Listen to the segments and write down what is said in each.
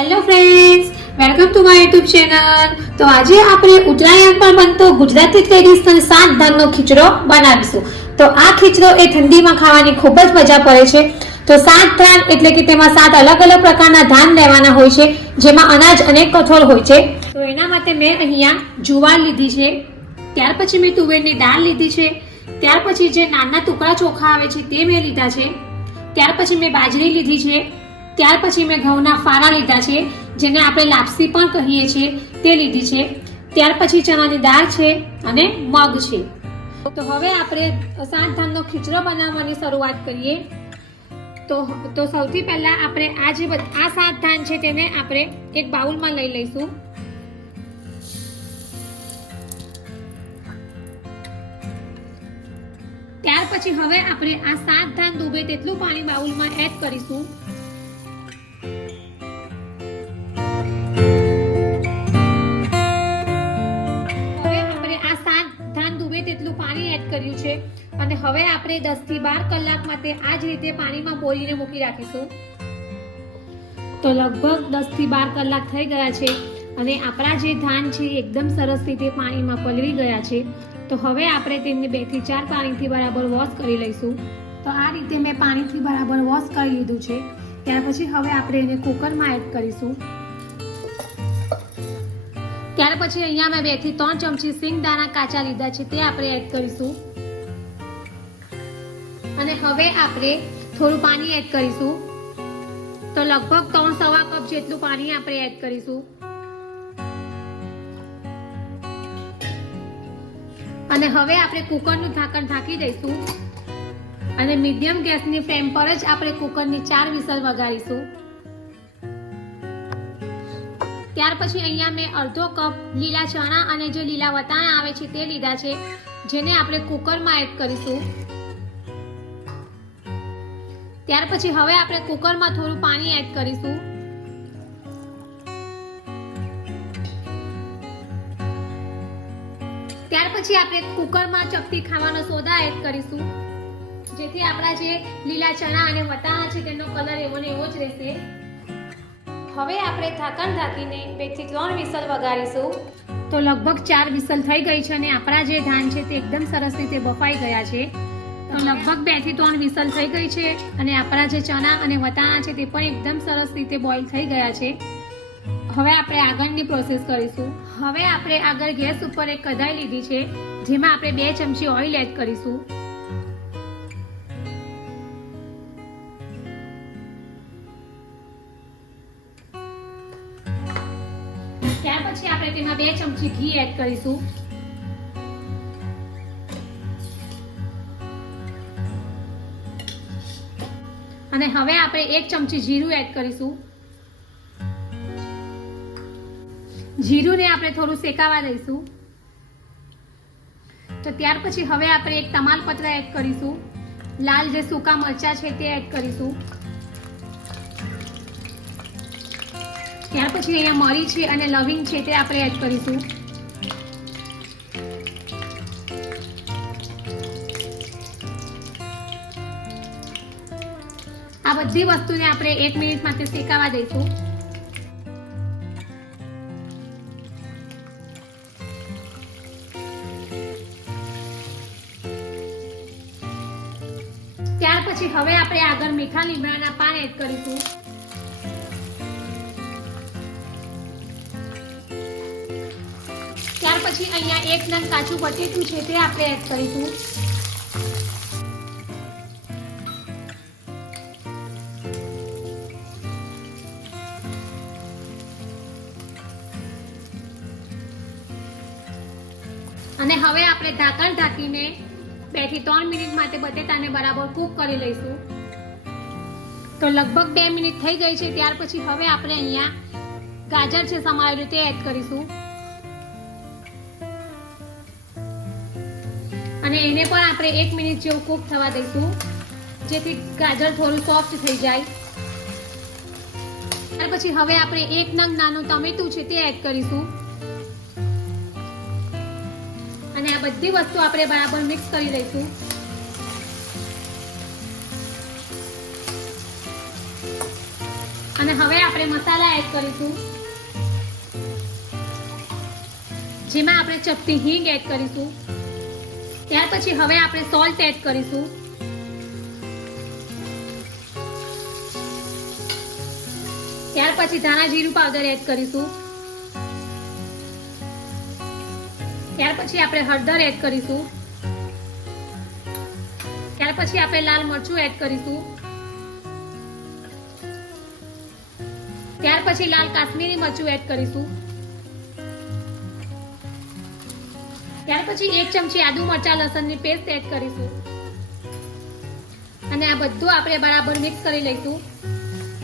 Hello friends, welcome to my YouTube channel. તો આજે આપણે ઉત્તરાયણ પર બનતો ગુજરાતી ટ્રેડિશનલ સાત ધાનનો ખીચડો બનાવીશું. તો આ ખીચડો એ ઠંડીમાં ખાવાની ખૂબ જ મજા પડે છે. તો સાત ધાન એટલે કે તેમાં સાત અલગ અલગ પ્રકારના ધાન લેવાના હોય છે, જેમાં અનાજ અને કઠોળ હોય છે. તો એના માટે મેં અહીંયા જુવાર લીધી છે, ત્યાર પછી મેં તુવેરની દાળ લીધી છે, ત્યાર પછી જે નાના ટુકડા ચોખા આવે છે તે મેં લીધા છે, ત્યાર પછી મેં બાજરી લીધી છે, ત્યાર પછી મેં ઘઉંના ફારા લીધા છે, જેને આપણે લાપસી પણ કહીએ છીએ, તે લીધી છે, ત્યાર પછી ચણાની દાળ છે અને મગ છે. તો હવે આપણે સાત ધાનનો ખીચડો બનાવવાની શરૂઆત કરીએ. તો સૌથી પહેલા આપણે આ સાત ધાન છે તેને આપણે એક બાઉલમાં લઈ લઈશું. ત્યાર પછી હવે આપણે આ સાત ધાન ડૂબે તેટલું પાણી બાઉલમાં એડ કરીશું. તેટલું પાણી એડ કર્યું છે અને હવે આપણે 10 થી 12 કલાક માટે આ જ રીતે પાણીમાં બોળીને મૂકી રાખીશું. તો લગભગ 10 થી 12 કલાક થઈ ગયા છે અને આપણા જે ધાન છે એકદમ સરસ રીતે પાણીમાં પલળી ગયા છે. તો હવે આપણે તેમને 2 થી 4 પાણીથી બરાબર વોશ કરી લઈશું. તો આ રીતે મેં પાણીથી બરાબર વોશ કરી લીધું છે. ત્યાર પછી હવે આપણે એને કુકરમાં એડ કરીશું. ત્યાર પછી અહીંયા મેં 2 થી 3 ચમચી સિંગદાણા કાચા લીધા છે, તે આપણે એડ કરીશું. અને હવે આપણે થોડું પાણી એડ કરીશું. તો લગભગ 3-1/2 કપ જેટલું પાણી આપણે એડ કરીશું. અને હવે આપણે કુકરનું ઢાંકણ ઢાંકી દઈશું અને મીડિયમ ગેસની ફ્લેમ પર જ આપણે કુકરની 4 વિસલ વગાડીશું. ત્યાર પછી અહીંયા મેં અડધો કપ લીલા ચણા અને જે લીલા વટાણા આવે છે તે લીધા છે, જેને આપણે કુકરમાં એડ કરીશું. ત્યાર પછી હવે આપણે કુકરમાં થોડું પાણી એડ કરીશું. ત્યાર પછી આપણે કુકરમાં ચપટી ખાવાનો સોદા એડ કરીશું, જેથી આપણા જે લીલા ચણા અને વટાણા છે તેનો કલર એવો ને એવો જ રહેશે. હવે આપણે ઢાંકણ ઢાંકીને 2 થી 3 વિસલ વગાડીશું. તો લગભગ 4 વિસલ થઈ ગઈ છે અને આપણા જે ધાન છે તે એકદમ સરસ રીતે બફાઈ ગયા છે. તો લગભગ 2 થી 3 વિસલ થઈ ગઈ છે અને આપણા જે ચણા અને વટાણા છે તે પણ એકદમ સરસ રીતે બોઇલ થઈ ગયા છે. હવે આપણે આગળની પ્રોસેસ કરીશું. હવે આપણે આગળ ગેસ ઉપર એક કઢાઈ લીધી છે, જેમાં આપણે 2 ચમચી ઓઇલ એડ કરીશું. ત્યાર પછી આપણે તેમાં 2 ચમચી ઘી એડ કરીશું. અને હવે આપણે 1 ચમચી જીરું એડ કરીશું. જીરુંને આપણે થોડું શેકાવા દઈશું. તો ત્યાર પછી હવે આપણે એક તમાલપત્ર એડ કરીશું. લાલ જે સૂકા મરચા છે તે એડ કરીશું. ત્યાર પછી અહીંયા મરી છે અને લવિંગ છે તે આપણે એડ કરીશું. આ બધી વસ્તુને આપણે 1 મિનિટ માટે શેકાવા દઈશું. ત્યાર પછી હવે આપણે આગળ મીઠા લીમડાના પાન એડ કરીશું. ત્યાર પછી અહીંયા 1 નંગ કાચું બટેટું છે તે આપણે એડ કરીશું. અને હવે આપણે ઢાંકણ ઢાંકીને 2 થી 3 મિનિટ માટે બટેટાને બરાબર કૂક કરી લઈશું. તો લગભગ 2 મિનિટ થઈ ગઈ છે. ત્યાર પછી હવે આપણે અહીંયા ગાજર છે સમારેલું તે એડ કરીશું અને એને પણ આપણે 1 મિનિટ જેવું કૂક થવા દઈશું, જેથી ગાજર થોડું સોફ્ટ થઈ જાય. ત્યાર પછી હવે આપણે 1 નંગ નાનું ટમેટું છે તે એડ કરીશું અને આ બધી વસ્તુ આપણે બરાબર મિક્સ કરી લઈશું. અને અને હવે આપણે મસાલા એડ કરીશું, જેમાં આપણે ચપટી હિંગ એડ કરીશું. ત્યાર પછી હવે આપણે સોલ્ટ એડ કરીશું. ત્યાર પછી ધાણા જીરું પાવડર એડ કરીશું. ત્યાર પછી આપણે હળદર એડ કરીશું. ત્યાર પછી આપણે લાલ મરચું એડ કરીશું. ત્યાર પછી લાલ કાશ્મીરી મરચું એડ કરીશું. ત્યાર પછી 1 ચમચી આદુ મરચા લસણની પેસ્ટ એડ કરીશું. અને આ બધું આપણે બરાબર મિક્સ કરી લઈશું.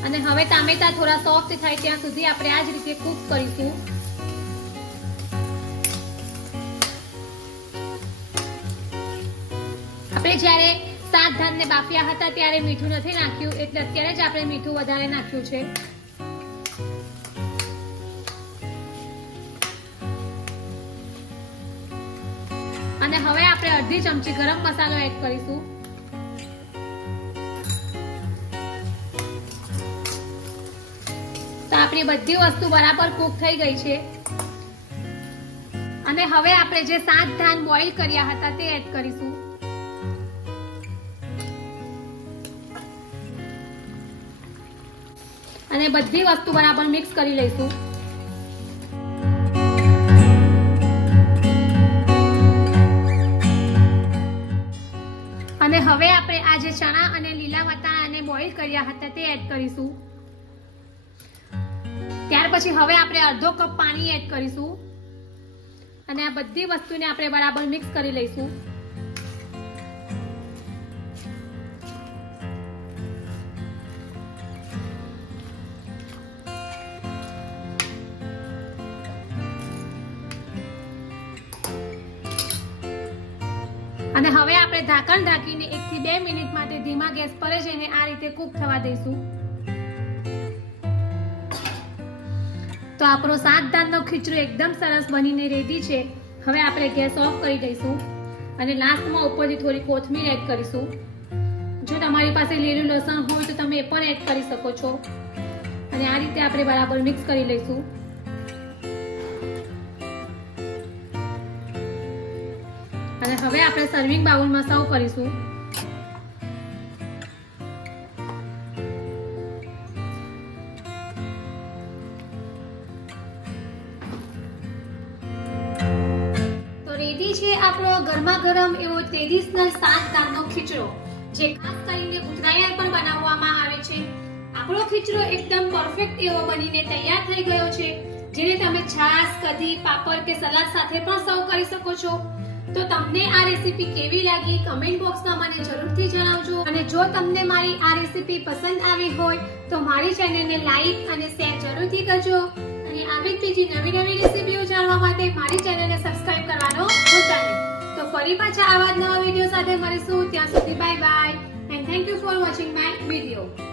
અને હવે ટામેટા થોડા સોફ્ટ થાય ત્યાં સુધી આપણે આ જ રીતે કૂક કરીશું. આપણે જ્યારે સાત ધાનને બાફ્યા હતા ત્યારે મીઠું નથી નાખ્યું, એટલે અત્યારે જ આપણે મીઠું વધારે નાખ્યું છે. અને હવે આપણે અડધી ચમચી ગરમ મસાલો એડ કરીશું. તો આપણી બધી વસ્તુ બરાબર કૂક થઈ ગઈ છે. અને હવે આપણે જે 7 ધાન બોઇલ કર્યા હતા તે એડ કરીશું. અને બધી વસ્તુ બરાબર મિક્સ કરી લઈશું. અને હવે આપણે આ જે ચણા અને લીલા વટાણાને બોઇલ કર્યા હતા તે એડ કરીશું. ત્યાર પછી હવે આપણે અડધો કપ પાણી એડ કરીશું. અને આ બધી વસ્તુને આપણે બરાબર મિક્સ કરી લઈશું. અને હવે આપણે ઢાંકણ ઢાંકીને 1 થી 2 મિનિટ માટે ધીમા ગેસ પર જ એને આ રીતે કૂક થવા દઈશું. તો આપણો 7 ધાનનો ખીચડો એકદમ સરસ બનીને રેડી છે. હવે આપણે ગેસ ઓફ કરી દઈશું અને લાસ્ટમાં ઉપરથી થોડી કોથમીર એડ કરીશું. જો તમારી પાસે લીલું લસણ હોય તો તમે એ પણ એડ કરી શકો છો. અને આ રીતે આપણે બરાબર મિક્સ કરી લઈશું. અને હવે આપણે સર્વિંગ બાઉલમાં સર્વ કરીશું. તો રેડી છે આપણો ગરમા ગરમ એવો ટ્રેડિશનલ 7 ધાનનો ખીચડો, જે ખાસ કરીને ઉત્તરાયણ પર બનાવવામાં આવે છે. આપણો ખીચડો એકદમ પરફેક્ટ એવો બનીને તૈયાર થઈ ગયો છે, જેને તમે છાશ, કઢી, પાપડ કે સલાડ સાથે પણ સર્વ કરી શકો છો. તો તમને આ રેસીપી કેવી લાગી કમેન્ટ બોક્સમાં મને જરૂરથી જણાવજો. અને જો તમને મારી આ રેસીપી પસંદ આવી હોય તો મારી ચેનલને લાઈક અને શેર જરૂરથી કરજો. અને આવી જ બીજી નવી રેસીપીઓ જાણવા માટે મારી ચેનલને સબસ્ક્રાઇબ કરવાનો ભૂલતા નહીં. તો ફરી પાછા આવા જ નવા વિડીયો સાથે મળીશું. ત્યાં સુધી bye bye and thank you for watching my video.